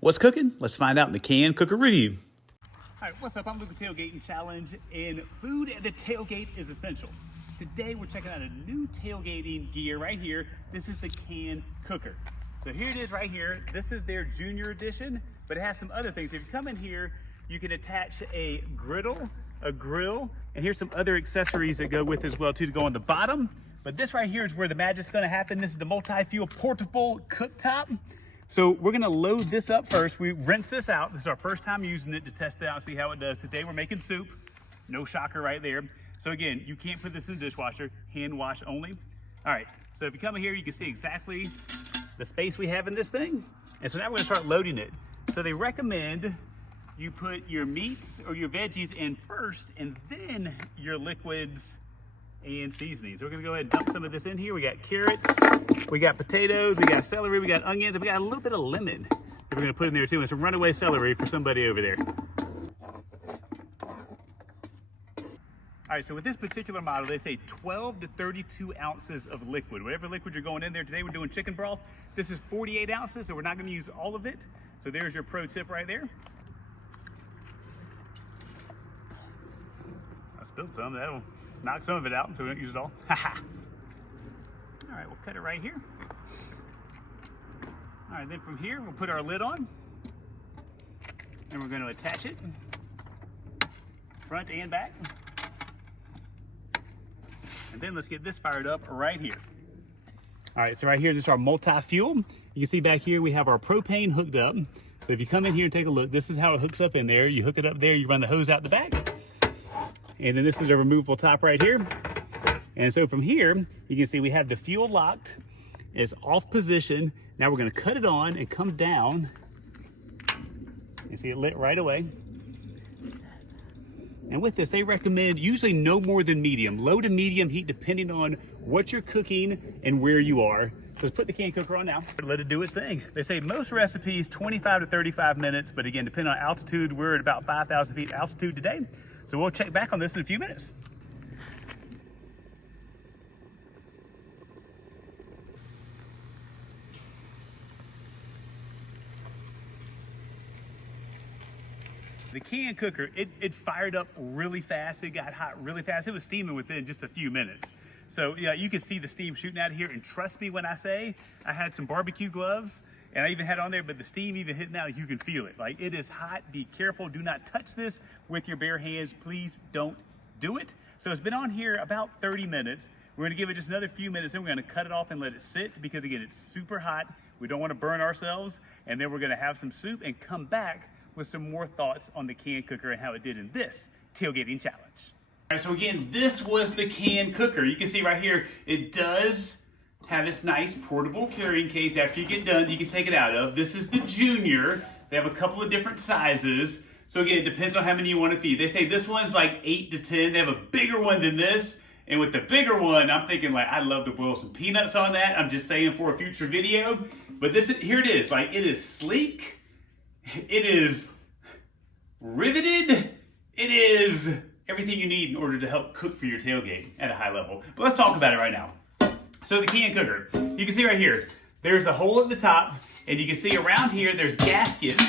What's cooking? Let's find out in the Can Cooker review. All right, what's up? I'm Luke with Tailgating Challenge, and food at the tailgate is essential. Today we're checking out a new tailgating gear right here. This is the Can Cooker. So here it is right here. This is their junior edition, but it has some other things. If you come in here, you can attach a griddle, a grill, and here's some other accessories that go with it as well too to go on the bottom. But this right here is where the magic's gonna happen. This is the multi-fuel portable cooktop. So we're gonna load this up first. We rinse this out. This is our first time using it to test it out and see how it does. Today we're making soup. No shocker right there. So again, you can't put this in the dishwasher, hand wash only. All right, so if you come in here, you can see exactly the space we have in this thing. And so now we're gonna start loading it. So they recommend you put your meats or your veggies in first and then your liquids and seasonings. So we're gonna go ahead and dump some of this in here. We got carrots, we got potatoes, we got celery, we got onions, and we got a little bit of lemon that we're gonna put in there too. And some runaway celery for somebody over there. All right, so with this particular model, they say 12 to 32 ounces of liquid. Whatever liquid you're going in there, today we're doing chicken broth. This is 48 ounces, so we're not gonna use all of it. So there's your pro tip right there. I spilled some, that'll knock some of it out so we don't use it all. All right, we'll cut it right here. All right, then from here, we'll put our lid on. And we're gonna attach it, front and back. And then let's get this fired up right here. All right, so right here, this is our multi-fuel. You can see back here, we have our propane hooked up. So if you come in here and take a look, this is how it hooks up in there. You hook it up there, you run the hose out the back. And then this is a removable top right here. And so from here, you can see we have the fuel locked. It's off position. Now we're gonna cut it on and come down. You see it lit right away. And with this, they recommend usually no more than medium, low to medium heat, depending on what you're cooking and where you are. So let's put the can cooker on now. Let it do its thing. They say most recipes, 25 to 35 minutes, but again, depending on altitude, we're at about 5,000 feet altitude today. So we'll check back on this in a few minutes. The can cooker, it fired up really fast. It got hot really fast. It was steaming within just a few minutes. So yeah, you can see the steam shooting out of here. And trust me when I say, I had some barbecue gloves and I even had on there, but the steam even hitting out, you can feel it. Like, it is hot. Be careful. Do not touch this with your bare hands. Please don't do it. So it's been on here about 30 minutes. We're gonna give it just another few minutes, then we're gonna cut it off and let it sit because again, it's super hot. We don't wanna burn ourselves. And then we're gonna have some soup and come back with some more thoughts on the can cooker and how it did in this tailgating challenge. All right, so again, this was the can cooker. You can see right here, it does have this nice portable carrying case. After you get done, you can take it out of. This is the junior. They have a couple of different sizes. So again, it depends on how many you want to feed. They say this one's like 8 to 10. They have a bigger one than this. And with the bigger one, I'm thinking like, I'd love to boil some peanuts on that. I'm just saying for a future video. But this is, here it is. Like, it is sleek. It is riveted. It is everything you need in order to help cook for your tailgate at a high level. But let's talk about it right now. So the can cooker, you can see right here, there's the hole at the top, and you can see around here, there's gaskets.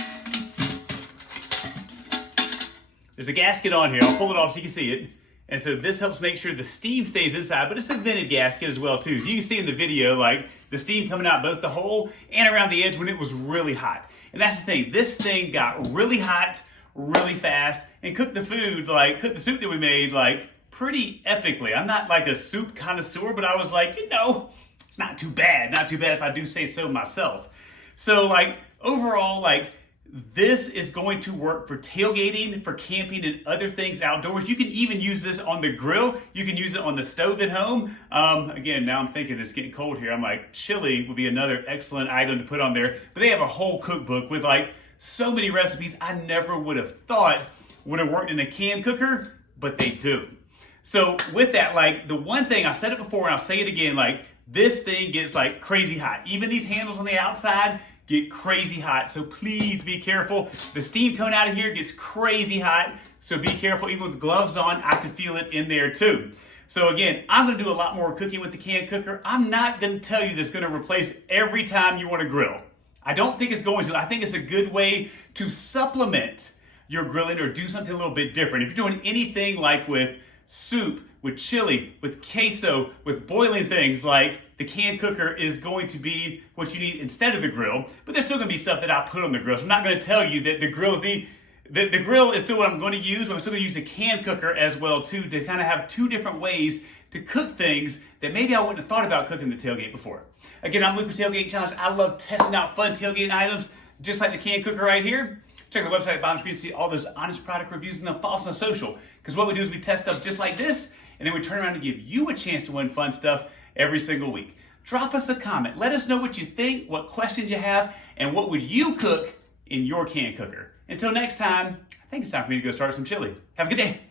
There's a gasket on here. I'll pull it off so you can see it. And so this helps make sure the steam stays inside, but it's a vented gasket as well too. So you can see in the video, like the steam coming out both the hole and around the edge when it was really hot. And that's the thing, this thing got really hot, really fast, and cooked the food, like cooked the soup that we made, like pretty epically. I'm not like a soup connoisseur, but I was like, you know, it's not too bad. Not too bad if I do say so myself. So like overall, like this is going to work for tailgating, for camping, and other things outdoors. You can even use this on the grill. You can use it on the stove at home. Again, now I'm thinking it's getting cold here. I'm like, chili would be another excellent item to put on there. But they have a whole cookbook with like so many recipes I never would have thought would have worked in a can cooker, but they do. So with that, like the one thing, I've said it before and I'll say it again, like this thing gets like crazy hot. Even these handles on the outside get crazy hot. So please be careful. The steam coming out of here gets crazy hot. So be careful. Even with gloves on, I can feel it in there too. So again, I'm gonna do a lot more cooking with the can cooker. I'm not gonna tell you that's gonna replace every time you wanna grill. I don't think it's going to. I think it's a good way to supplement your grilling or do something a little bit different. If you're doing anything like with soup, with chili, with queso, with boiling things, like the can cooker is going to be what you need instead of the grill, but there's still gonna be stuff that I put on the grill. So I'm not gonna tell you that the grill is still what I'm going to use, but I'm still going to use a can cooker as well too, to kind of have two different ways to cook things that maybe I wouldn't have thought about cooking the tailgate before. Again, I'm Luke with Tailgate Challenge. I love testing out fun tailgating items, just like the can cooker right here. Check the website at the bottom screen to see all those honest product reviews and then follow us on social. Because what we do is we test stuff just like this, and then we turn around and give you a chance to win fun stuff every single week. Drop us a comment. Let us know what you think, what questions you have, and what would you cook in your can cooker. Until next time, I think it's time for me to go start some chili. Have a good day.